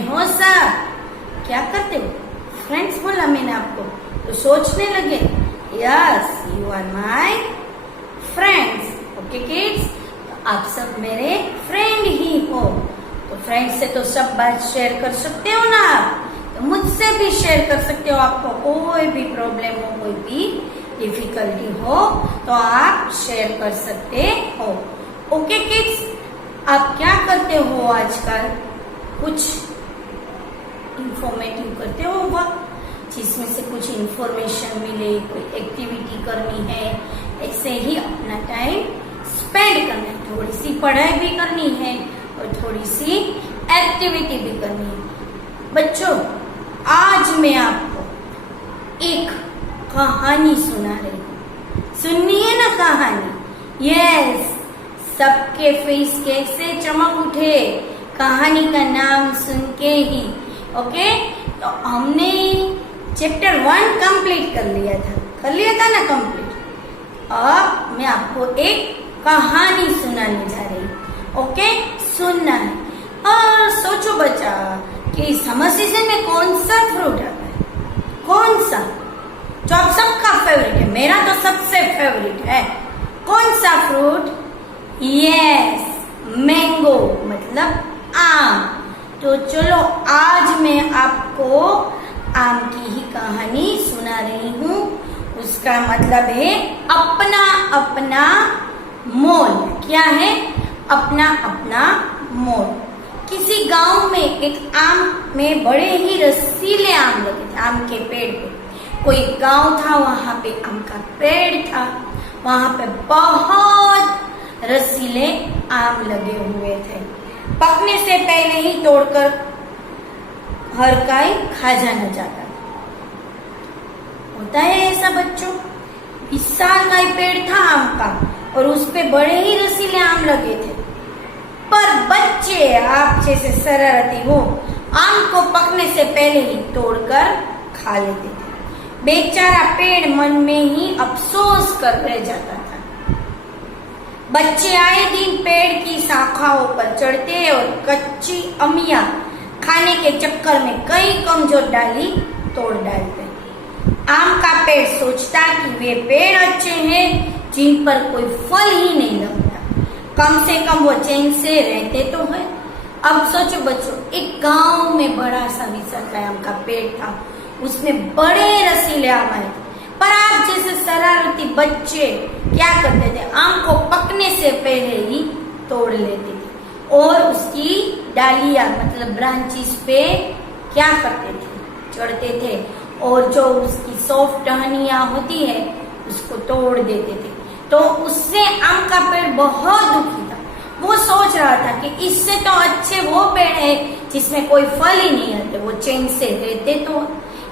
में हो सब? क्या करते हो? फ्रेंड्स बोला मैंने आपको, तो सोचने लगे yes you are my friends. Okay kids, आप सब मेरे फ्रेंड ही हो। तो फ्रेंड से तो सब बात शेयर कर सकते हो ना आप, तो मुझसे भी शेयर कर सकते हो। आपको कोई भी प्रॉब्लम हो, कोई भी डिफिकल्टी हो तो आप शेयर कर सकते हो। ओके किड्स, आप क्या करते हो आजकल? कुछ इंफॉर्मेटिव करते हो जिसमें से कुछ इंफॉर्मेशन मिले, कोई एक्टिविटी करनी है, ऐसे ही अपना टाइम स्पेंड करना है। थोड़ी सी पढ़ाई भी करनी है और थोड़ी सी एक्टिविटी भी करनी है। बच्चों, आज मैं आपको एक कहानी सुना रही हूँ। सुननी है ना कहानी? यस, सबके फेस कैसे चमक उठे कहानी का नाम सुन के ही। ओके, तो हमने चैप्टर 1 कंप्लीट कर लिया था ना कंप्लीट। अब मैं आपको एक कहानी सुनाने जा रही हूँ। ओके, सुनना है। और सोचो बच्चा कि समर सीजन में कौन सा फ्रूट आता है? कौन सा जो आप सबका फेवरेट है? मेरा तो सबसे फेवरेट है। कौन सा फ्रूट? यस, मैंगो, मतलब आम। तो चलो आज मैं आपको आम की ही कहानी सुना रही हूँ। उसका मतलब है अपना अपना मोल। क्या है? अपना अपना मोल। किसी गांव में एक आम में बड़े ही रसीले आम लगे थे, आम के पेड़ पे। कोई गांव था, वहां पे आम का पेड़ था, वहां पे बहुत रसीले आम लगे हुए थे। पकने से पहले ही तोड़कर हर कोई खा जाना चाहता था। होता है ऐसा बच्चों। 20 साल का ही पेड़ था आम का और उस पे बड़े ही रसीले आम लगे थे। पर बच्चे, आप जैसे शरारती हो, आम को पकने से पहले ही तोड़कर खा लेते थे। बेचारा पेड़ मन में ही अफसोस कर रह जाता था। बच्चे आए दिन पेड़ की शाखाओं पर चढ़ते और कच्ची अमिया खाने के चक्कर में कई कमजोर डाली तोड़ डालते। आम का पेड़ सोचता कि वे पेड़ अच्छे हैं जिन पर कोई फल ही नहीं लगता, कम से कम वो चैन से रहते तो है। अब सोचो बच्चों, एक गांव में बड़ा सा विशाल आम का पेड़ था, उसमें बड़े रसीले आम आए। पर आप जैसे शरारती बच्चे क्या करते थे? आम को पकने से पहले ही तोड़ लेते थे और उसकी डालियां मतलब ब्रांचेस पे क्या करते थे? चढ़ते थे और जो उसकी सॉफ्ट टहनियां होती है उसको तोड़ देते थे। तो उससे आम का पेड़ बहुत दुखी था। वो सोच रहा था कि इससे तो अच्छे वो पेड़ है जिसमें कोई फल ही नहीं आते, वो चैन से रहते तो।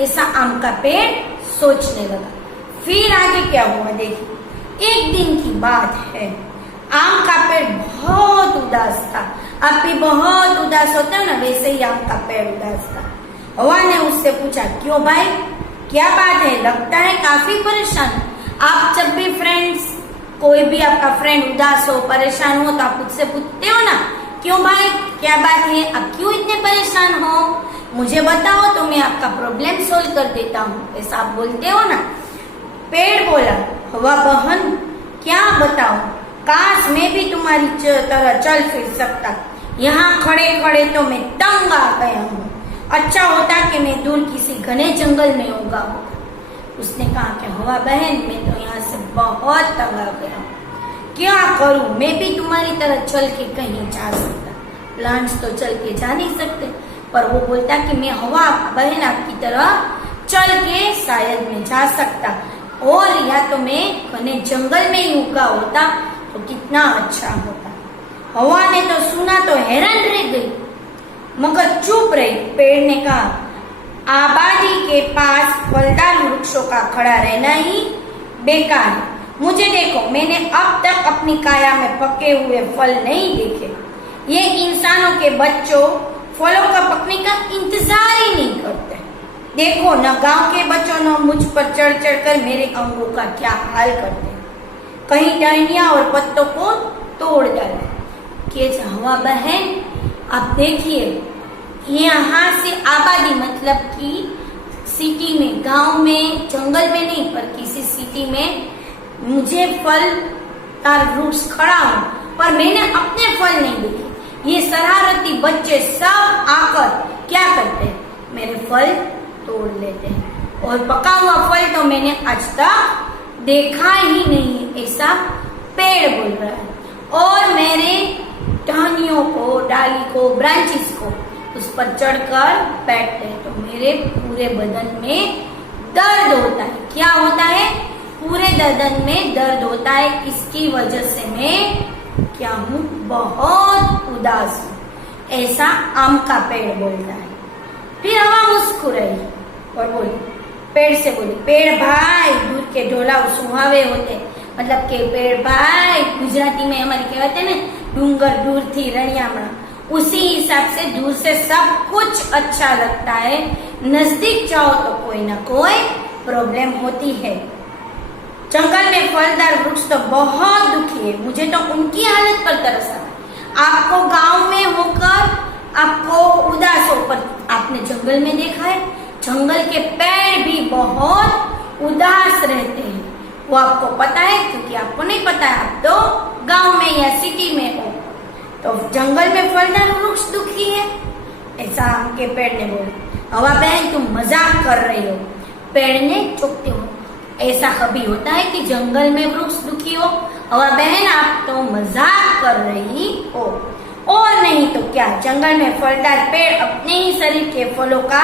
ऐसा आम का पेड़ सोचने लगा। फिर आगे क्या हुआ देखिए। एक दिन की बात है, आम का पेड़ बहुत उदास था। आप भी बहुत उदास होते हो ना, वैसे ही आम का पेड़ उदास था। हवा ने उससे पूछा, क्यों भाई, क्या बात है? लगता है काफी परेशान। आप जब भी फ्रेंड्स, कोई भी आपका फ्रेंड उदास हो, परेशान हो, तो आप उससे पूछते हो ना, क्यों भाई, क्या बात है, आप क्यों इतने परेशान हो? मुझे बताओ तो मैं आपका प्रॉब्लम सोल्व कर देता हूँ, ऐसा आप बोलते हो ना। पेड़ बोला, हवा बहन क्या बताओ, काश मैं भी तुम्हारी तरह चल फिर सकता। यहाँ खड़े खड़े तो मैं तंग आ गया हूँ। अच्छा होता कि मैं दूर किसी घने जंगल में होगा। उसने कहा कि हवा बहन, मैं तो यहाँ से बहुत तंग आ गया हूँ, क्या करूँ? मैं भी तुम्हारी तरह चल के कहीं जा सकता। प्लांट्स तो चल के जा नहीं सकते, पर वो बोलता कि मैं हवा बहन आपकी तरह चल के शायद मैं जा सकता, और या तो मैं घने जंगल में ही उगा होता तो कितना अच्छा होता। हवा ने तो सुना तो हैरान रह गई, मगर चुप रही। पेड़ ने कहा, आबादी के पास फलदार वृक्षों का खड़ा रहना ही बेकार है। मुझे देखो, मैंने अब तक अपनी काया में पके हुए फल नहीं देखे। ये इंसानों के बच्चों फलों का पकने का इंतजार ही नहीं करते। देखो न गांव के बच्चों न मुझ पर चढ़ चढ़ कर मेरे अंगों का क्या हाल करते हैं, कहीं टहनियां और पत्तों को तोड़ डाले। कि हवा बहन, आप देखिए यहाँ से आबादी मतलब कि सिटी में, गांव में, जंगल में नहीं, पर किसी सिटी में मुझे फलदार वृक्ष खड़ा हूँ, पर मैंने अपने फल नहीं देखे। ये शरारती बच्चे सब आकर क्या करते हैं, मेरे फल तोड़ लेते हैं, और पका हुआ फल तो मैंने आज तक देखा ही नहीं, ऐसा पेड़ बोल रहा है। और मेरे टहनियों को, डाली को, ब्रांचेस को उस पर चढ़कर बैठते हैं, तो मेरे पूरे बदन में दर्द होता है। क्या होता है, पूरे बदन में दर्द होता है। इसकी वजह से मैं क्या हूँ, बहुत उदास हूँ, ऐसा आम का पेड़ बोलता है। फिर हवा मुस्कुराई और बोली, पेड़ से बोली, पेड़ भाई दूर के ढोला सुहावे होते, मतलब के पेड़ भाई गुजराती में हमारे कहते हैं ना, डूंगर दूर थी रणियामणा, उसी हिसाब से दूर से सब कुछ अच्छा लगता है, नजदीक जाओ तो कोई ना कोई प्रॉब्लम होती है। जंगल में फलदार वृक्ष तो बहुत दुखी है, मुझे तो उनकी हालत पर तरस आता है। आपको गांव में होकर आपको उदास हो, पर आपने जंगल में देखा है, जंगल के पेड़ भी बहुत उदास रहते हैं, वो आपको पता है, क्योंकि आपको नहीं पता है, आप तो गांव में या सिटी में हो। तो जंगल में फलदार वृक्ष दुखी है, ऐसा आम के पेड़ ने बोला। हवा बहन तुम मजाक कर रही हो, पेड़ ने चौंकते हो, ऐसा कभी होता है कि जंगल में वृक्ष दुखी हो? हवा बहन आप तो मजाक कर रही हो, और नहीं तो क्या, जंगल में फलदार पेड़ अपने ही शरीर के फलों का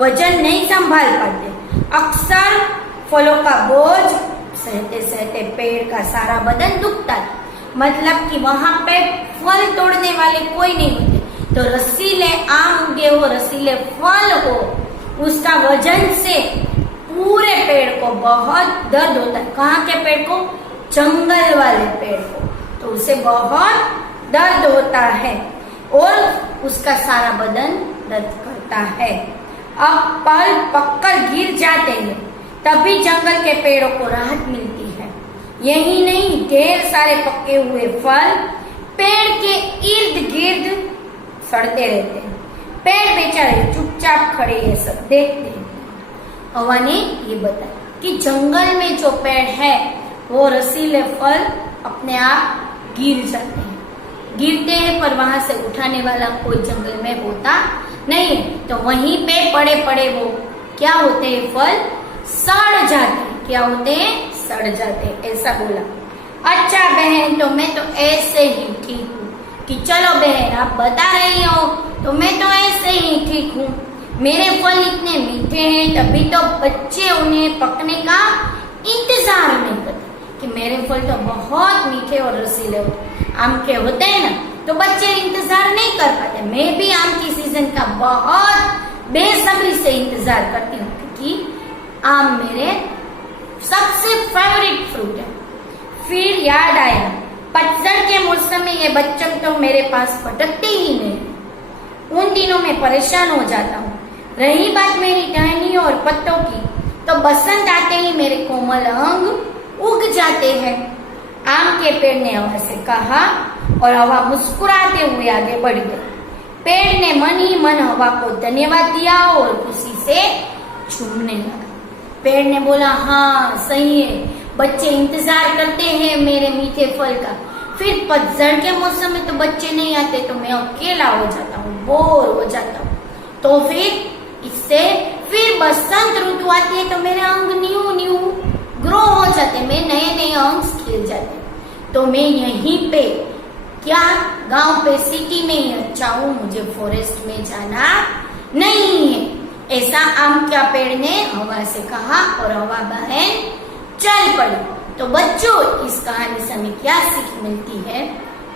वजन नहीं संभाल पाते, अक्सर फलों का बोझ सहते सहते पेड़ का सारा बदन दुखता है। मतलब कि वहां पे फल तोड़ने वाले कोई नहीं होते, तो रसीले आम उगे हो, रसीले फल हो, उसका वजन से पूरे पेड़ को बहुत दर्द होता है। कहाँ के पेड़ को? जंगल वाले पेड़ को, तो उसे बहुत दर्द होता है और उसका सारा बदन दर्द करता है। अब फल पककर गिर जाते हैं, तभी जंगल के पेड़ों को राहत मिलती है। यही नहीं, ढेर सारे पके हुए फल पेड़ के इर्द गिर्द सड़ते रहते हैं। पेड़ बेचारे चुपचाप खड़े ये सब देखते हैं। हवा ने ये बताया कि जंगल में जो पेड़ है वो रसीले फल अपने आप गिर जाते हैं, गिरते हैं, पर वहां से उठाने वाला कोई जंगल में होता नहीं, तो वहीं पे पड़े पड़े वो क्या होते हैं, फल सड़ जाते। क्या होते हैं? सड़ जाते, ऐसा बोला। अच्छा बहन, तो मैं तो ऐसे ही ठीक हूँ, कि चलो बहन आप बता रही हो तो मैं तो ऐसे ही ठीक हूँ। मेरे फल इतने मीठे हैं, तभी तो बच्चे उन्हें पकने का इंतजार नहीं करते, कि मेरे फल तो बहुत मीठे और रसीले होते, आम के होते हैं ना, तो बच्चे इंतजार नहीं कर पाते। मैं भी आम की सीजन का बहुत बेसब्री से इंतजार करती हूँ, क्योंकि आम मेरे सबसे फेवरेट फ्रूट है। फिर याद आया, पतझड़ के मौसम में ये बच्चे तो मेरे पास भटकते ही नहीं। उन दिनों में परेशान हो जाता हूँ। रही बात मेरी टहनियों और पत्तों की, तो बसंत आते ही मेरे कोमल अंग उग जाते हैं। आम के पेड़ ने हवा से कहा और हवा मुस्कुराते हुए आगे बढ़ गई। पेड़ ने मन ही मन हवा को धन्यवाद दिया और खुशी से झूमने लगा। पेड़ ने बोला, हाँ सही है, बच्चे इंतजार करते हैं मेरे मीठे फल का। फिर पतझड़ के मौसम में तो बच्चे नहीं आते, तो मैं अकेला हो जाता हूँ, बोर हो जाता हूँ। तो फिर बसंत ऋतु आती है, तो मेरे अंग न्यू ग्रो हो जाते, मेरे नए नए अंग खिल जाते। तो मैं यहीं पे क्या गांव पे सिटी में ही अच्छा हूँ, मुझे फॉरेस्ट में जाना नहीं है, ऐसा आम का पेड़ ने हवा से कहा और हवा बहन चल पड़ी। तो बच्चों, इस कहानी से हमें क्या सीख मिलती है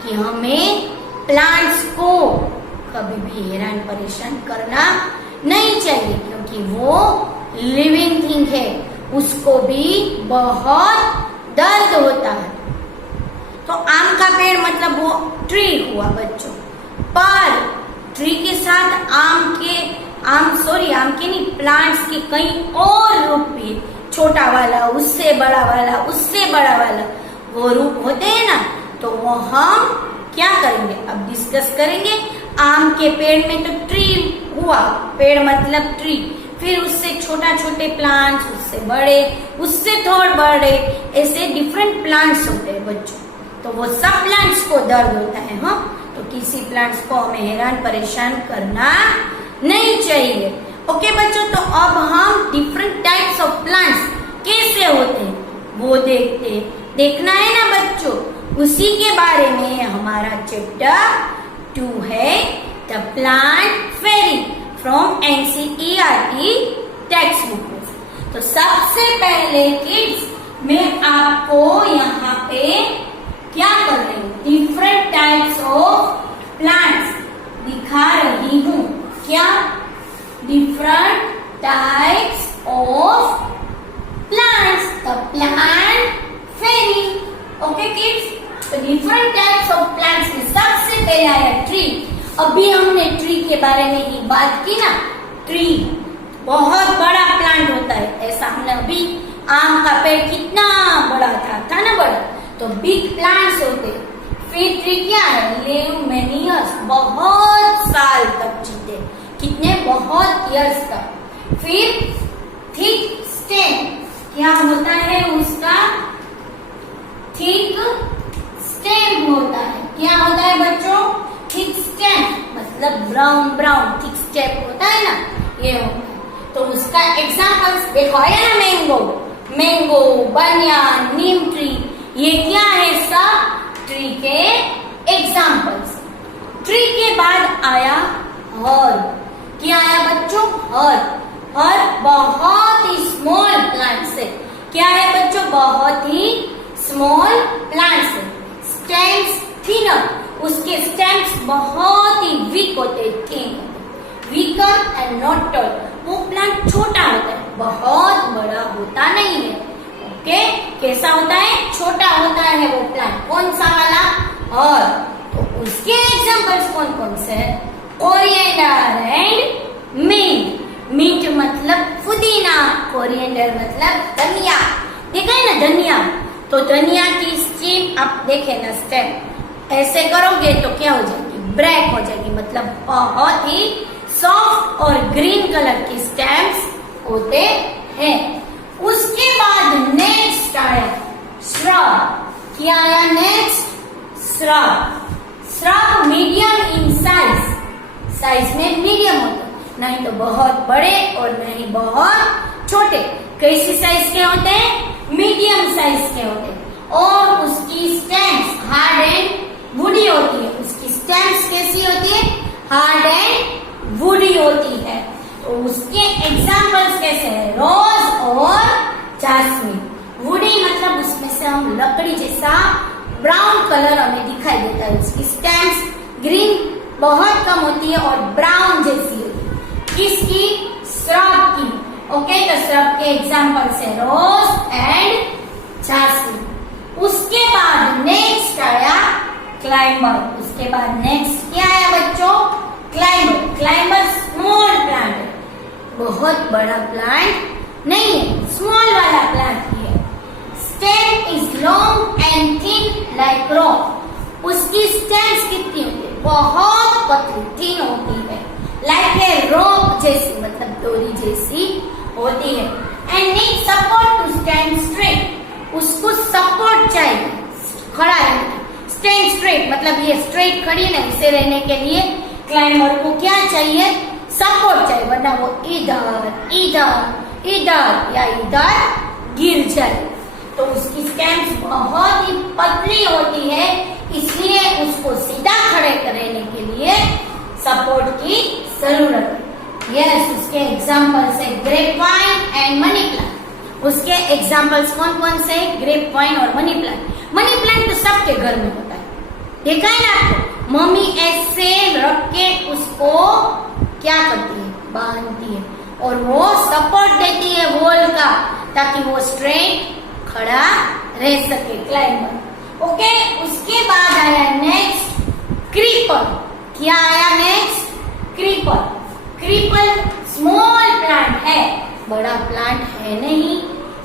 कि हमें प्लांट्स को कभी भी हैरान परेशान करना नहीं चाहिए, क्योंकि वो लिविंग थिंग है, उसको भी बहुत दर्द होता है। तो आम का पेड़ मतलब वो ट्री हुआ बच्चों, पर ट्री के साथ आम के नहीं, प्लांट्स के कई और रूप भी, छोटा वाला, उससे बड़ा वाला, उससे बड़ा वाला, वो रूप होते हैं ना। तो वो हम क्या करेंगे, अब डिस्कस करेंगे। आम के पेड़ में तो ट्री हुआ, पेड़ मतलब ट्री, फिर उससे छोटा छोटे प्लांट्स, उससे बड़े, उससे थोड़े बड़े, ऐसे डिफरेंट प्लांट्स होते हैं बच्चों। तो वो सब प्लांट्स को दर्द होता है, हाँ, तो किसी प्लांट्स को हमें हैरान परेशान करना नहीं चाहिए। ओके बच्चों, तो अब हम डिफरेंट टाइप्स ऑफ प्लांट्स कैसे होते हैं वो देखना है ना बच्चों। उसी के बारे में हमारा चैप्टर 2 है, the plant fairy from NCERT text book. तो सबसे पहले किड्स मैं आपको यहाँ पे क्या कर रही हूँ, डिफरेंट टाइप्स ऑफ प्लांट्स दिखा रही हूँ। क्या? Different types of plants, the plant fairy. Okay kids, तो डिफरेंट टाइप्स ऑफ प्लांट्स में सबसे पहले आया ट्री। अभी हमने ट्री के बारे में ही बात की ना। ट्री बहुत बड़ा प्लांट होता है, ऐसा हमने अभी आम का पेड़ कितना बड़ा था ना बड़ा, तो बिग प्लांट्स होते। फिर ट्री क्या है, लिव मेनी इयर्स, बहुत साल तक जीते, कितने, बहुत इयर्स तक। फिर थिक स्टेम, क्या होता है उसका, थिक स्टेम होता है। क्या होता है बच्चों, थिक स्टेम, मतलब ब्राउन थिक स्टेम होता है ना, ये होता है। तो उसका एग्जांपल्स देखो है ना, मैंगो, बनियान, नीम ट्री, ये क्या है सब ट्री के एग्जांपल्स। ट्री के बाद आया हर्ब। क्या आया बच्चों, हर्ब बहुत ही स्मॉल प्लांट्स है। क्या है बच्चों, बहुत ही स्मॉल प्लांट्स है। स्टेम्स थिनर, उसके स्टेम्स बहुत ही वीक होते, thin, weaker and not toll. वो प्लांट छोटा होता है, बहुत बड़ा होता नहीं है। ओके, कैसा होता है, छोटा होता है वो प्लांट। कौन सा वाला, और तो उसके एग्जांपल्स कौन कौन से हैं, कोरिएंडर एंड मिंट। मिंट मतलब पुदीना, कोरिएंडर मतलब धनिया। देखा है ना धनिया, तो धनिया की स्टीम आप देखे ना, स्टेम ऐसे करोगे तो क्या हो जाएगी, ब्रेक हो जाएगी, मतलब बहुत ही सॉफ्ट और ग्रीन कलर की स्टेम्स होते हैं। उसके बाद नेक्स्ट आया श्रब। क्या आया next, shrub medium in size में मीडियम होता है, नहीं तो बहुत बड़े और नहीं बहुत छोटे। कैसी साइज के होते हैं, मीडियम साइज के होते हैं। और उसकी स्टेम्स हार्ड एंड वुडी होती है। उसकी स्टेम्स कैसी होती है, हार्ड एंड वुडी होती है। तो उसके एग्जांपल्स कैसे हैं, रोज और जास्मिन। वुडी मतलब उसमें से हम लकड़ी जैसा ब्राउन कलर हमें दिखाई देता है। उसकी स्टेम्स ग्रीन बहुत कम होती है और ब्राउन जैसी होती है। किसकी, श्रब की। ओके, तो श्रब के एग्जांपल्स है रोज एंड जास्मिन। उसके बाद नेक्स्ट आया क्लाइंबर। उसके बाद नेक्स्ट क्या आया बच्चों, क्लाइंबर स्मॉल प्लांट है, बहुत बड़ा प्लांट नहीं है, स्मॉल वाला प्लांट है। Stem is long and thin like rock. उसकी स्टेम्स कितनी होती है, बहुत पतली, थिन होती है, लाइक ए रॉक जैसी, मतलब डोरी जैसी होती है। And need support to stand straight. उसको सपोर्ट चाहिए, खड़ा रहने। स्टैंड स्ट्रेट मतलब ये स्ट्रेट खड़ी है ना, इसे रहने के लिए क्लाइंबर को क्या चाहिए, सपोर्ट चाहिए, वरना वो इधर या इधर गिर जाए। तो उसकी स्टेम्स बहुत ही पतली होती है, इसलिए उसको सीधा खड़े रहने के लिए सपोर्ट की जरूरत है। यस, उसके एग्जांपल्स है ग्रेपवाइन एंड मनी प्लांट। उसके एग्जांपल्स कौन कौन से, ग्रेपवाइन और मनी प्लांट। मनी प्लांट तो सबके घर में होता है, देखा है ना आपको। मम्मी ऐसे रख के उसको क्या करती है, बांधती है, और वो सपोर्ट देती है वॉल का, ताकि वो स्ट्रेट खड़ा रह सके, क्लाइंबर। ओके, उसके बाद आया नेक्स्ट क्रीपर। क्या आया नेक्स्ट, क्रीपर स्मॉल प्लांट है, बड़ा प्लांट है नहीं।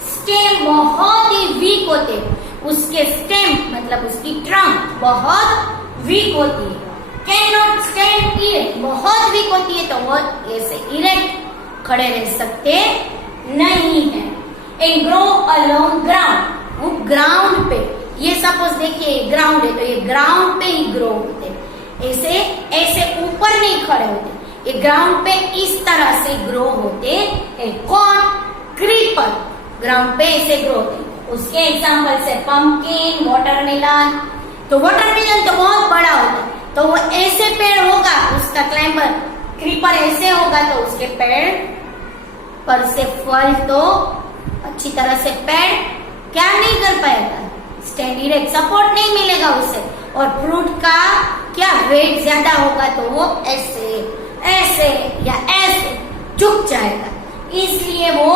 स्टेम बहुत ही वीक होते, उसके स्टेम मतलब उसकी ट्रंक बहुत वीक होती है। कैन नॉट स्टैंड इरेक्ट, बहुत वीक होती है तो वो ऐसे इरेक्ट खड़े रह सकते नहीं है। And grow along ground, ground पे, ये सपोज देखिए ग्राउंड है तो ये ग्राउंड पे ही ग्रो होते, ऐसे ऐसे ऊपर नहीं खड़े होते, ये ग्राउंड पे इस तरह से ग्रो होते हैं। कौन? क्रीपर ग्राउंड पे ऐसे ग्रो होते। उसके एग्जाम्पल से पंपकिन, वाटरमेलन। तो वाटरमेलन तो बहुत बड़ा होता है तो वो ऐसे पेड़ होगा, उसका क्लाइंबर क्रीपर ऐसे होगा तो उसके पेड़ पर से फल तो अच्छी तरह से पेड़ क्या नहीं कर पाएगा, स्टैंड इरेक्ट, सपोर्ट नहीं मिलेगा उसे। और फ्रूट का क्या वेट ज्यादा होगा तो वो ऐसे ऐसे या ऐसे झुक जाएगा, इसलिए वो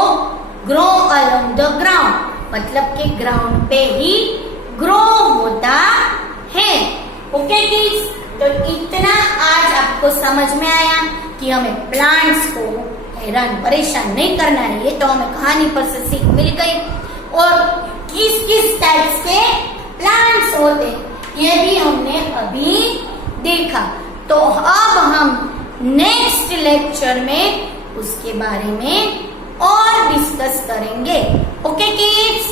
ग्रो अलोंग द ग्राउंड, मतलब कि ग्राउंड पे ही ग्रो होता है। ओके किड्स, तो इतना आज आपको समझ में आया कि हमें प्लांट्स को हैरान परेशान नहीं करना है, ये तो हमें कहानी पर से सीख मिल गई। और किस किस टाइप्स के प्लांट्स होते ये भी हमने अभी देखा। तो अब हम नेक्स्ट लेक्चर में उसके बारे में और डिस्कस करेंगे। Okay kids.